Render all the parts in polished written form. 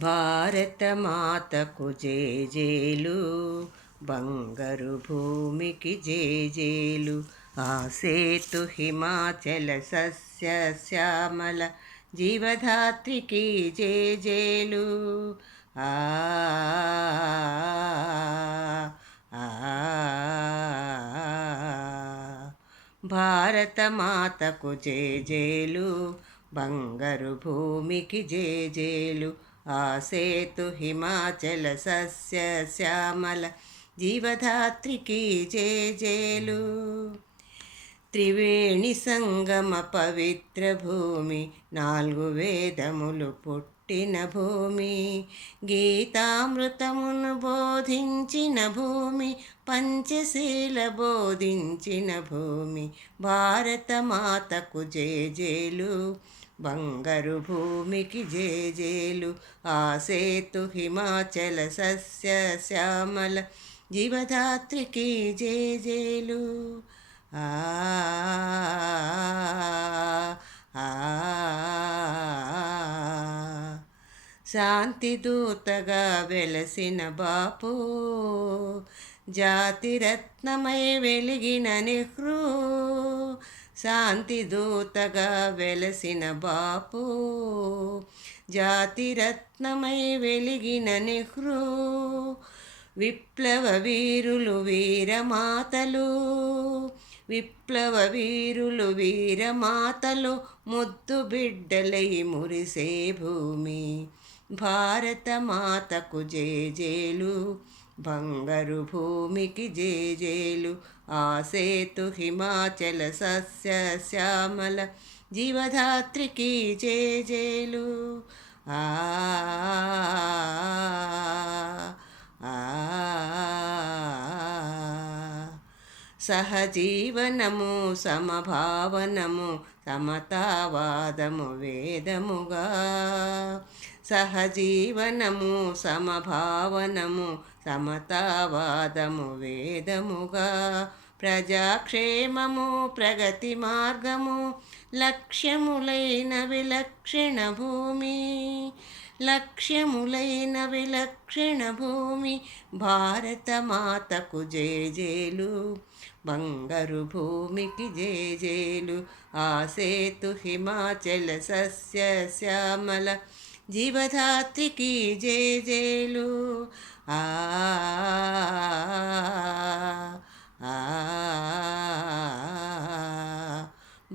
భారతమాతకు జేజేలు, బంగారు భూమికి జేజేలు. ఆ సేతు హిమాచల సస్య శ్యామల జీవధాత్రికి జేజేలు. ఆ భారతమాతకు జేజేలు, బంగారు భూమికి జేజేలు. ఆ సేతు హిమాచల సస్య శ్యామల జీవధాత్రికి జేజేలు. త్రివేణి సంగమ పవిత్ర భూమి, 4 వేదములు పుట్టిన భూమి, గీతామృతమును బోధించిన భూమి, పంచశీల బోధించిన భూమి. భారతమాతకు జేజేలు, బంగారు భూమికి జేజేలు. ఆ సేతు హిమాచల సస్య శ్యామల జీవధాత్రికి జేజేలు. ఆ శాంతిదూతగా వెలసిన బాపు, జాతిరత్నమై వెలిగిన నెహ్రూ. శాంతిదూతగా వెలసిన బాపు, జాతిరత్నమై వెలిగిన నెహ్రూ. విప్లవ వీరులు వీరమాతలు, విప్లవ వీరులు వీరమాతలు, ముద్దు బిడ్డలై మురిసే భూమి. భారతమాతకు జేజేలు, బంగారు భూమికి జేజేలు. ఆ సేతు హిమాచల సస్య శ్యామల జీవధాత్రికి జేజేలు. ఆ సహజీవనము సమభావనము సమతావాదము వేదముగా. సహజీవనము సమభావనము సమతావాదము వేదముగా. ప్రజాక్షేమము ప్రగతి మార్గము లక్ష్యములైన విలక్షణ భూమి, లక్ష్యములైన విలక్షణ భూమి. భారతమాతకు జేజేలు, బంగారు భూమికి జేజేలు. ఆ సేతు హిమాచల సస్య శ్యామల జీవధాత్రికి జేజేలు. ఆ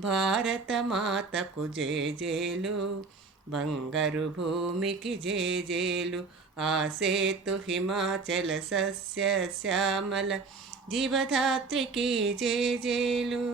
భారతమాతకు జేజేలు, బంగారు భూమికి జేజేలు. ఆ సేతు హిమాచల సస్య శ్యామల జీవధాత్రికి జేజేలు.